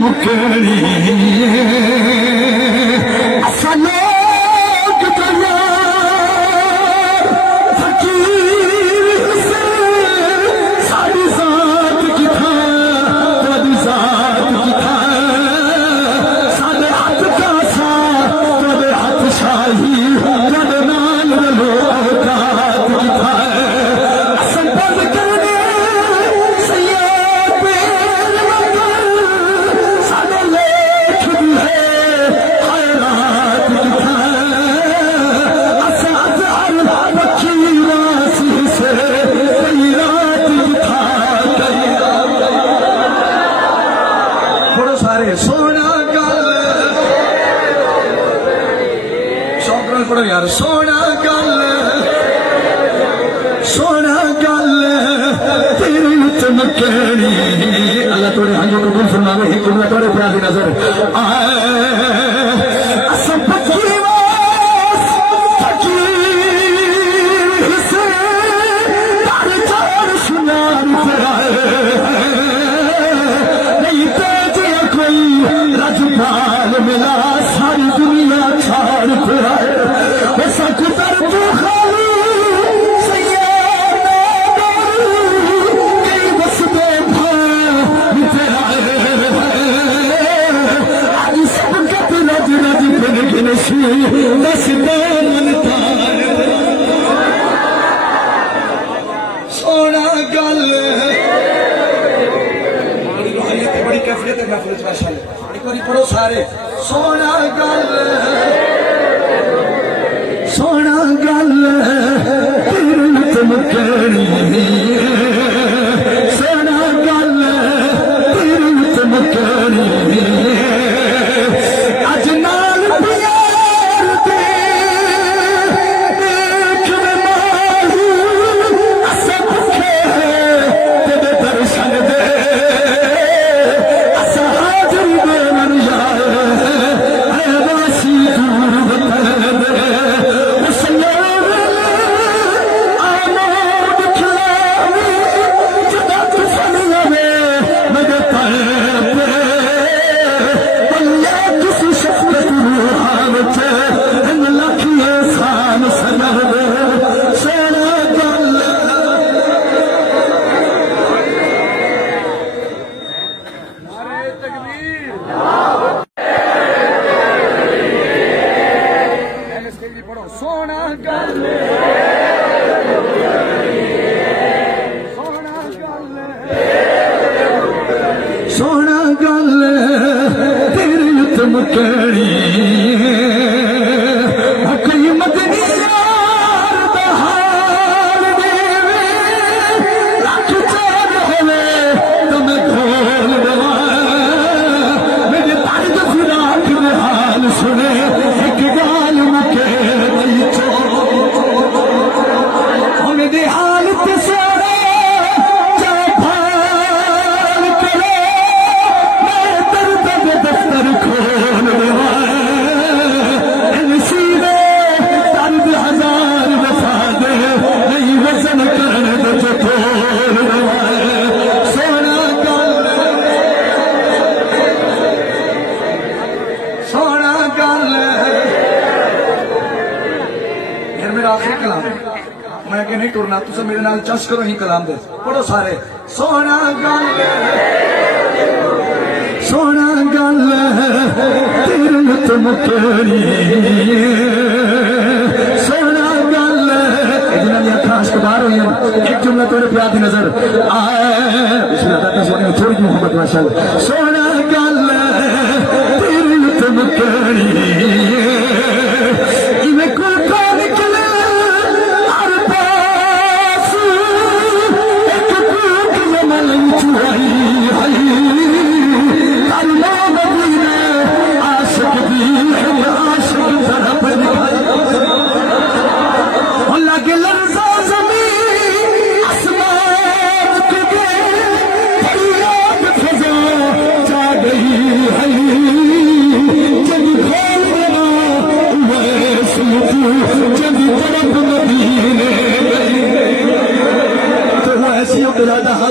मुकड़ी यार सोना गल तेरी चमकड़ी अल्लाह तोड़े हंजो कबूल फरमावे एक दुनिया तोड़े प्यारी नजर आए असम पकीवास फकीर से तारे चार सुनार फराए नहीं तेज कोई राजपाल मिला सारी दुनिया छाड़ फराए सोना गल बड़ी कैफियत है महफिल च माशाअल्लाह एक बारी पढ़ो सारे सोना गल तेरी चमकड़ी सोना गल तेरी चमकड़ी अज नाल प्यार दे देख में मारू असा भुखे तेरे दर्शन दे असा हाजिर दे मन यार है वासी दूर वतन दे सोना गल तेरी चमकड़ी कई मदनी यार दा हाल देवे लख चैन होवे तुम खोल देवा मेरे दर्द फिराक दे हाल सुने एक गाल मुके नहीं चो मेरे हाल ते सारे मैं नहीं टुरना तुम मेरे नाल चस करो ही कलाम दे पढ़ो सारे सोना गल तेरी चमकड़ी सोना गल जिन्होंने खास कबार हुई एक जुमला थोड़े प्यार की नजर थोड़ी मोहम्मद माशाअल्लाह सोना गल तेरी चमकड़ी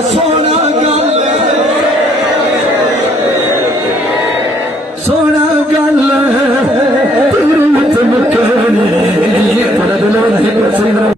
सोना गल सैयदना